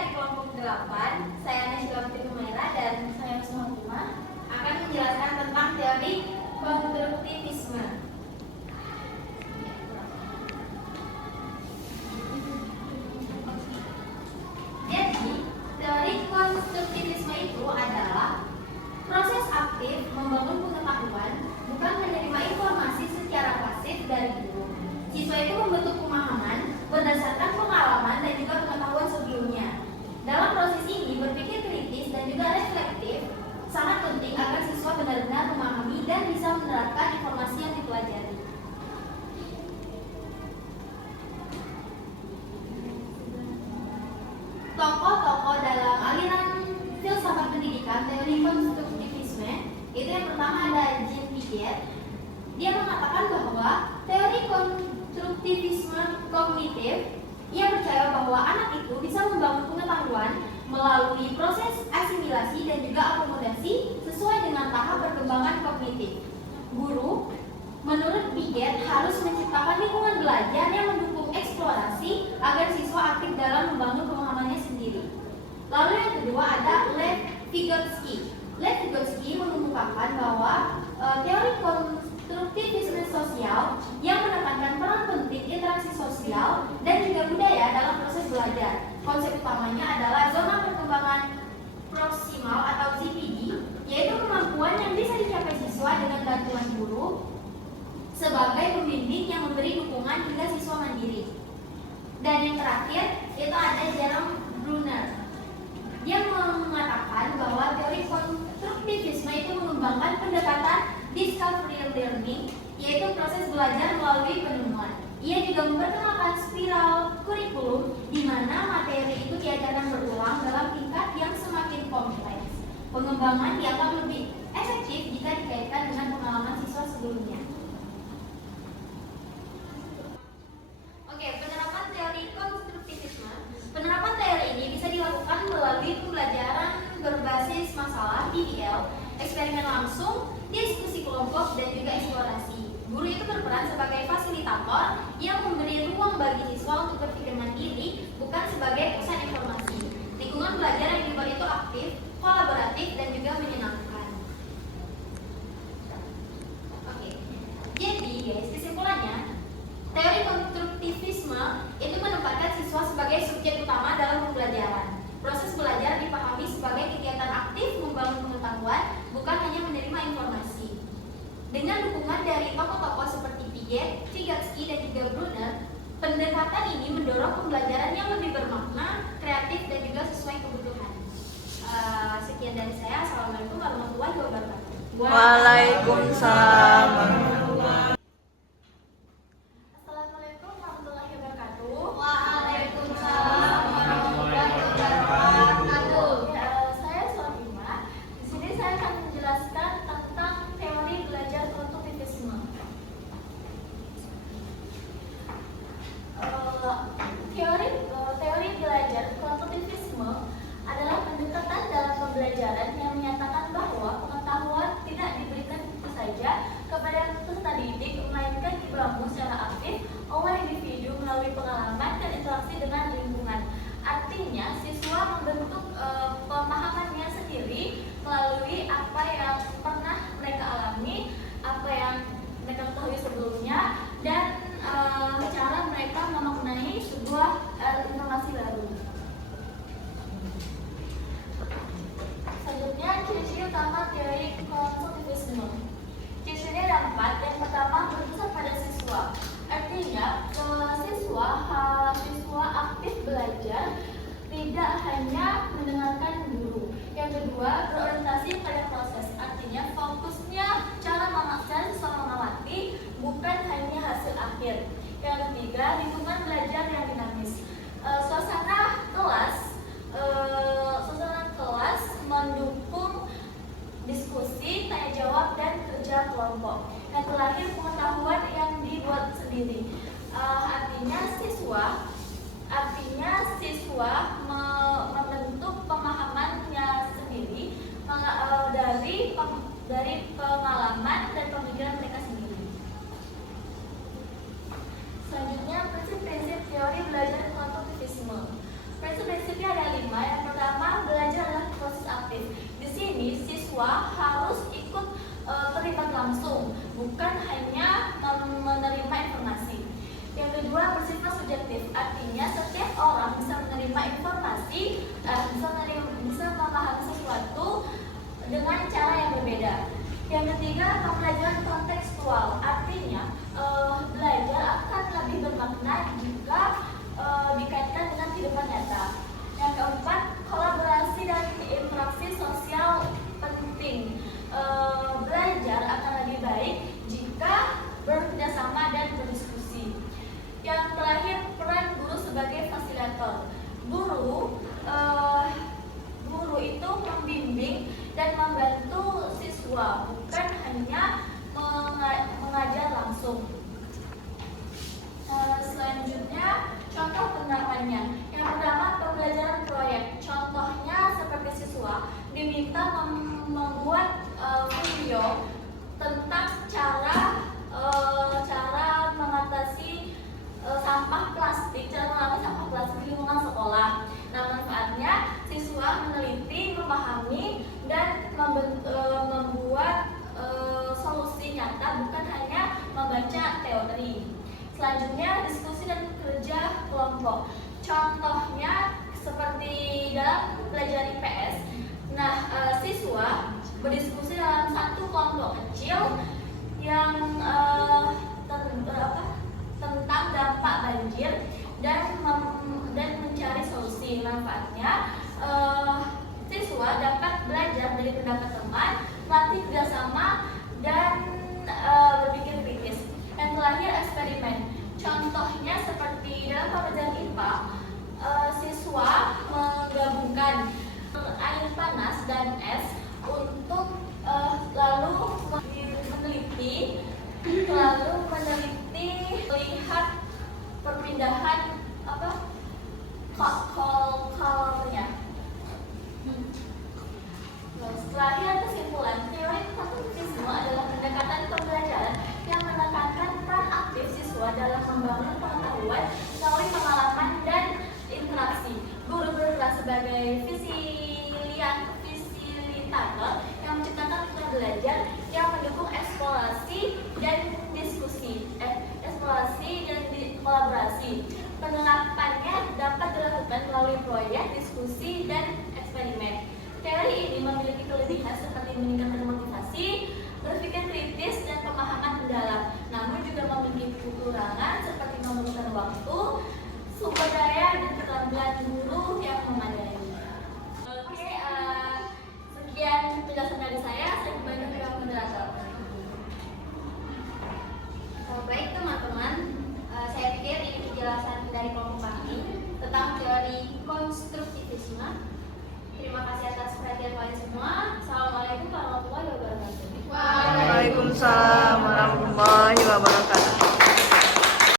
dari kelompok 8, saya Nasyila Putri Humaira dan saya Husnul Khotimah akan menjelaskan tentang teori konstruktivisme. Jadi, teori konstruktivisme itu adalah proses aktif membangun pengetahuan, bukan menerima informasi secara pasif dari guru. Siswa itu membentuk pemahaman berdasarkan pengalaman dan juga pengetahuan sebelumnya. Dalam proses ini, berpikir kritis dan juga reflektif sangat penting agar siswa benar-benar memahami dan bisa menerapkan informasi yang dipelajari. Tokoh-tokoh dalam aliran filsafat pendidikan teori konstruktivisme itu yang pertama ada Jean Piaget. Dia mengatakan bahwa teori konstruktivisme kognitif, ia percaya bahwa anak itu bisa membangun pengetahuan melalui proses asimilasi dan juga akomodasi sesuai dengan tahap perkembangan kognitif. Guru, menurut Piaget, harus menciptakan lingkungan belajar yang mendukung eksplorasi agar siswa aktif dalam membangun pemahamannya sendiri. Lalu yang kedua ada Lev Vygotsky. Lev Vygotsky mengemukakan bahwa teori konstruktivisme sosial yang menekankan peran penting interaksi sosial dan juga budaya dalam proses belajar. Konsep utamanya adalah zona perkembangan proksimal atau ZPD, yaitu kemampuan yang bisa dicapai siswa dengan bantuan guru sebagai pembimbing yang memberi dukungan hingga siswa mandiri. Dan yang terakhir itu ada Jerome Bruner. Dia mengatakan bahwa teori konstruktivisme itu mengembangkan pendekatan discovery learning, yaitu proses belajar melalui penemuan. Ia juga memperkenalkan spiral kurikulum di mana materi itu diajarkan berulang dalam tingkat yang semakin kompleks. Pengembangan dianggap lebih efektif jika dikaitkan dengan pengalaman siswa sebelumnya. Penerapan teori konstruktivisme. Penerapan teori ini bisa dilakukan melalui pembelajaran berbasis masalah (PBL), eksperimen langsung, diskusi kelompok, dan juga eksplorasi. Guru itu berperan sebagai fasilitator yang memberi ruang bagi siswa untuk berpikir mandiri, bukan sebagai pusat informasi. Lingkungan belajar yang dibuat itu aktif, kolaboratif, dan juga menyenangkan. Jadi guys, kesimpulannya, teori konstruktivisme itu menempatkan siswa sebagai subjek utama dalam pembelajaran. Proses belajar dipahami sebagai kegiatan aktif membangun pengetahuan, bukan hanya menerima informasi. Dengan dukungan dari tokoh-tokoh seperti Piaget, Vygotsky, dan juga Bruner, pendekatan ini mendorong pembelajaran yang lebih bermakna, kreatif, dan juga sesuai kebutuhan. Sekian dari saya. Assalamualaikum warahmatullahi wabarakatuh. Waalaikumsalam. Assalamualaikum warahmatullahi wabarakatuh. Waalaikumsalam warahmatullahi wabarakatuh. Saya Sohima. Di sini saya akan menjelaskan tentang teori belajar konstruktivisme. Teori belajar konstruktivisme adalah pendekatan dalam pembelajaran yang menyatakan bahwa pengetahuan tidak diberikan begitu saja kepada peserta didik, melainkan dibangun secara aktif oleh individu melalui pengalaman dan interaksi dengan lingkungan. Artinya, siswa membentuk pemahamannya sendiri melalui apa yang pernah mereka alami, apa yang mereka ketahui sebelumnya, dan cara mereka memaknai sebuah informasi baru. Selanjutnya, ciri-ciri utama teori konstruktivisme. Ciri-cirinya ada 4. Yang pertama, berpusat pada siswa. Artinya, siswa aktif belajar, tidak hanya mendengarkan guru. Yang kedua, berorientasi pada proses. Artinya, fokusnya cara memaksa siswa mengamati, bukan hanya hasil akhir. Yang ketiga, lingkungan belajar yang dinamis. Suasana kelas mendukung diskusi, tanya jawab, dan kerja kelompok. Yang terakhir, pengetahuan yang dibuat sendiri. Artinya siswa membentuk pemahamannya sendiri dari pengalaman dan pemikiran mereka sendiri. Selanjutnya, prinsip-prinsip teori belajar konstruktivisme. Prinsip-prinsip siswa harus ikut terlibat langsung, bukan hanya menerima informasi. Yang kedua, bersifat subjektif, artinya setiap orang bisa menerima informasi, bisa memahami sesuatu dengan cara yang berbeda. Yang ketiga, pembelajaran kontekstual, artinya belajar akan lebih bermakna jika dikaitkan dengan kehidupan nyata. Yang keempat, kolaborasi dan interaksi sosial penting. Belajar akan lebih baik jika bekerjasama dan berdiskusi. Yang terakhir, peran guru sebagai fasilitator. Guru itu membimbing dan membantu siswa, bukan hanya mengajar langsung. Selanjutnya, contoh penerapannya. Yang pertama, pembelajaran proyek. Contohnya seperti siswa diminta membuat video tentang cara mengatasi sampah plastik, cara mengatasi sampah plastik di lingkungan sekolah. Nah, manfaatnya siswa meneliti, memahami, dan membuat solusi nyata, bukan hanya membaca teori. Selanjutnya, diskusi dan kerja kelompok. Contohnya seperti dalam belajar IPS. Nah, siswa berdiskusi dalam satu kelompok kecil yang tentang dampak banjir dan mencari solusi. Manfaatnya, siswa dapat belajar dari pendapat teman, melatih kerjasama, dan berpikir kritis. Yang terakhir, eksperimen. Contohnya seperti dalam pembelajaran IPA, siswa menggabungkan air panas dan es untuk lalu meneliti melihat perpindahan kalornya. Terakhir, kesimpulan, teori konstruktivisme adalah pendekatan pembelajaran yang menekankan peran aktif siswa dalam membangun pengetahuan melalui pengalaman dan interaksi. Guru berperan sebagai fasilitator yang menciptakan lingkungan belajar yang mendukung eksplorasi dan kolaborasi. Penerapannya dapat dilakukan melalui proyek, diskusi,